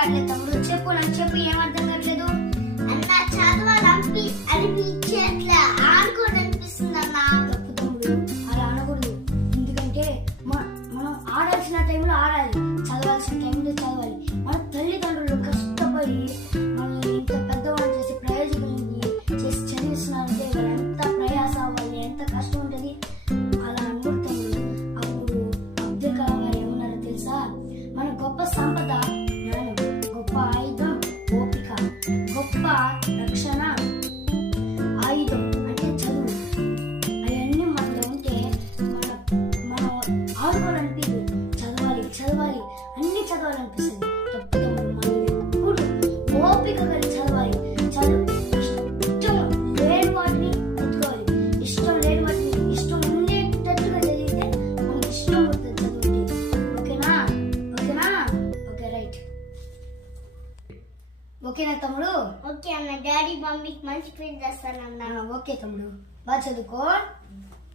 కావట్లేదు తమ్ముడు. చెప్పు, నాకు చెప్పు, ఏం అర్థం కావట్లేదు. అన్న చదవాలి అనిపించట్లే, ఆడుకోవడనిపిస్తుంది అన్న. తప్పు తమ్ముడు, అలా అనకూడదు. ఎందుకంటే మనం ఆడాల్సిన టైంలో ఆడాలి, చదవాల్సిన టైంలో చదవాలి. మన తల్లిదండ్రులు కష్టపడి మనల్ని ఇంత పెద్దవాళ్ళు చేసి ప్రయోజకులని చేసి చదివిస్తున్నారంటే వాళ్ళు ఎంత ప్రయాస, వాళ్ళు ఎంత కష్టం ఉంటుంది. అలా అనుకుంటాము. అప్పుడు అబ్దుల్ కలాం గారు ఏమన్నారో తెలుసా? మన గొప్ప సంపద జ్ఞానం, గొప్ప ఆయుధం ఓపిక, గొప్ప రక్షణ ఆయుధం అంటే చదువు. అవన్నీ మనలో ఉంటే మనం ఆడుకోవడానికి చదవాలి చదవాలి అన్ని చదవాలనిపిస్తుంది. తప్పుతాము. మనం ఎప్పుడు ఓపిక కలిగి చదవాలి. చదువు ఇష్టం లేని వాటిని ఎత్తుకోవాలి, ఇష్టం లేని వాటిని ఇష్టం ఉండేటట్టుగా చదివితే మనకి ఇష్టం ఉంటుంది చదువుకి. ఓకేనా? ఓకేనా? Okay, right. ఓకేనా తమ్ముడు? ఓకే అన్న, డాడీ మమ్మీకి మంచి పేరు చేస్తానన్నా. ఓకే తమ్ముడు, బాగా చదువుకో.